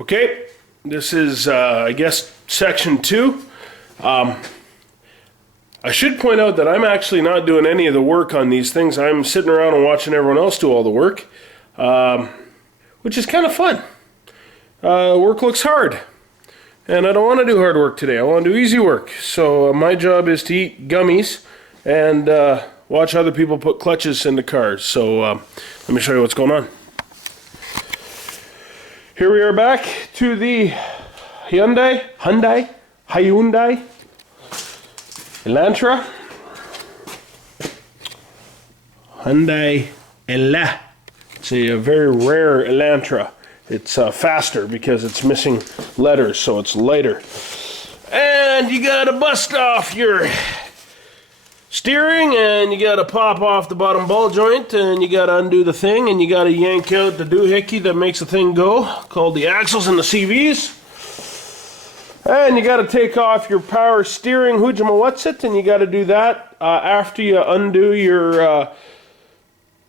Okay, this is, I guess, section 2. I should point out that I'm actually not doing any of the work on these things. I'm sitting around and watching everyone else do all the work, which is kind of fun. Work looks hard, and I don't want to do hard work today. I want to do easy work. So my job is to eat gummies and watch other people put clutches into cars. So let me show you what's going on. Here we are back to the Hyundai Elantra. Hyundai Elantra. It's a very rare Elantra. It's faster because it's missing letters, so it's lighter. And you gotta bust off your steering, and you gotta pop off the bottom ball joint, and you gotta undo the thing, and you gotta yank out the doohickey that makes the thing go, called the axles and the CVs. And you gotta take off your power steering hujamawatsit, and you gotta do that after you undo your,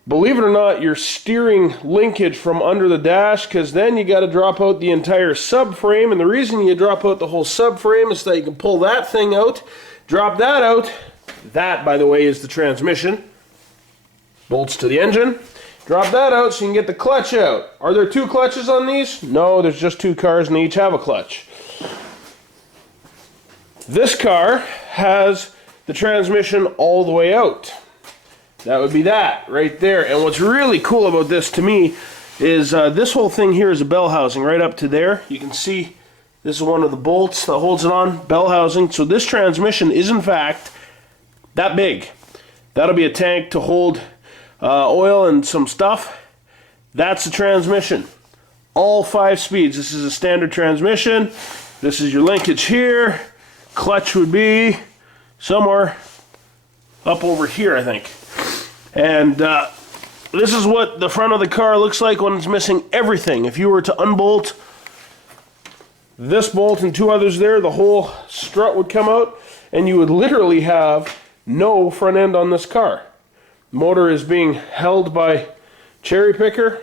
believe it or not, your steering linkage from under the dash, because then you gotta drop out the entire subframe, and the reason you drop out the whole subframe is so that you can pull that thing out, drop that out. That, by the way, is the transmission. Bolts to the engine. Drop that out so you can get the clutch out. Are there 2 clutches on these? No, there's just 2 cars and they each have a clutch. This car has the transmission all the way out. That would be that right there. And what's really cool about this to me is this whole thing here is a bell housing right up to there. You can see this is one of the bolts that holds it on, bell housing. So this transmission is in fact that big. That'll be a tank to hold oil and some stuff. That's the transmission. All 5 speeds. This is a standard transmission. This is your linkage here. Clutch would be somewhere up over here, I think. And this is what the front of the car looks like when it's missing everything. If you were to unbolt this bolt and 2 others there, the whole strut would come out, and you would literally have no front end on this car. The motor is being held by cherry picker.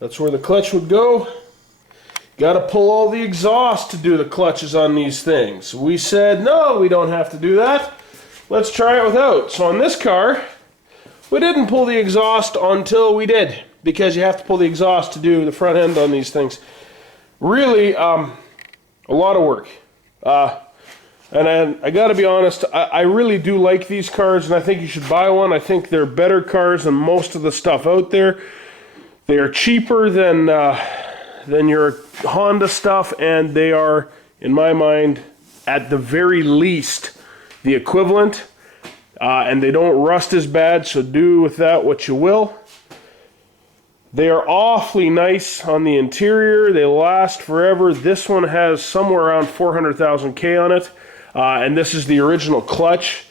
That's where the clutch would go. Got to pull all the exhaust to do the clutches on these things. We said, no, we don't have to do that. Let's try it without. So on this car, we didn't pull the exhaust until we did, because you have to pull the exhaust to do the front end on these things. Really, a lot of work. And I got to be honest, I really do like these cars, and I think you should buy one. I think they're better cars than most of the stuff out there. They are cheaper than your Honda stuff, and they are, in my mind, at the very least, the equivalent. And they don't rust as bad, so do with that what you will. They are awfully nice on the interior. They last forever. This one has somewhere around 400,000 K on it. And this is the original clutch.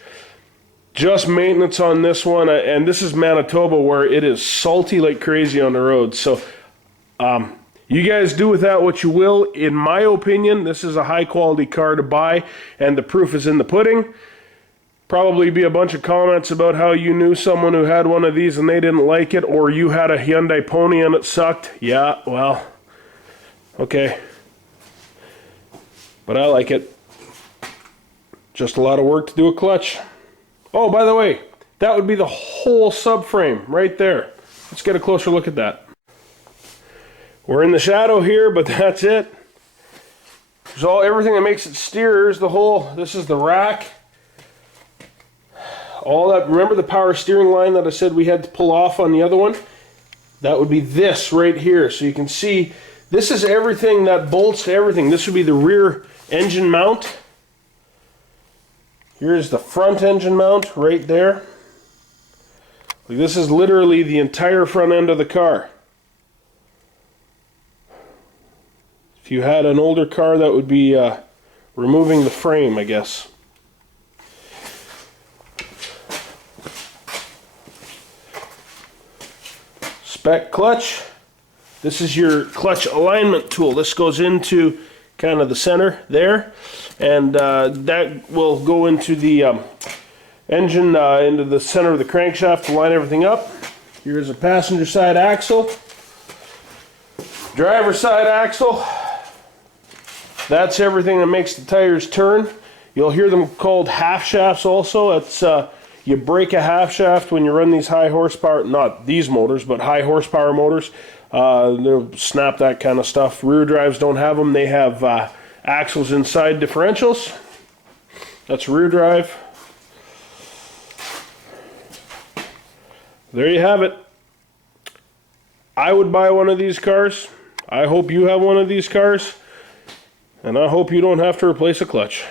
Just maintenance on this one, and this is Manitoba, where it is salty like crazy on the road. So you guys do with that what you will. In my opinion, this is a high quality car to buy, and the proof is in the pudding. Probably be a bunch of comments about how you knew someone who had one of these and they didn't like it, or you had a Hyundai Pony and it sucked. Yeah, well, okay. But I like it. Just a lot of work to do a clutch. Oh, by the way, that would be the whole subframe right there. Let's get a closer look at that. We're in the shadow here, but that's it. There's everything that makes it steer. This is the rack. All that, remember the power steering line that I said we had to pull off on the other one? That would be this right here. So you can see, this is everything that bolts to everything. This would be the rear engine mount. Here's the front engine mount right there. Like, this is literally the entire front end of the car. If you had an older car, that would be removing the frame, I guess. Spec clutch. This is your clutch alignment tool. This goes into kind of the center there, and that will go into the engine, into the center of the crankshaft to line everything up. Here's a passenger side axle. Driver side axle. That's everything that makes the tires turn. You'll hear them called half shafts also. It's you break a half shaft when you run these high horsepower, not these motors, but high horsepower motors. They'll snap that kind of stuff. Rear drives don't have them. They have axles inside differentials. That's rear drive. There you have it. I would buy one of these cars. I hope you have one of these cars. And I hope you don't have to replace a clutch.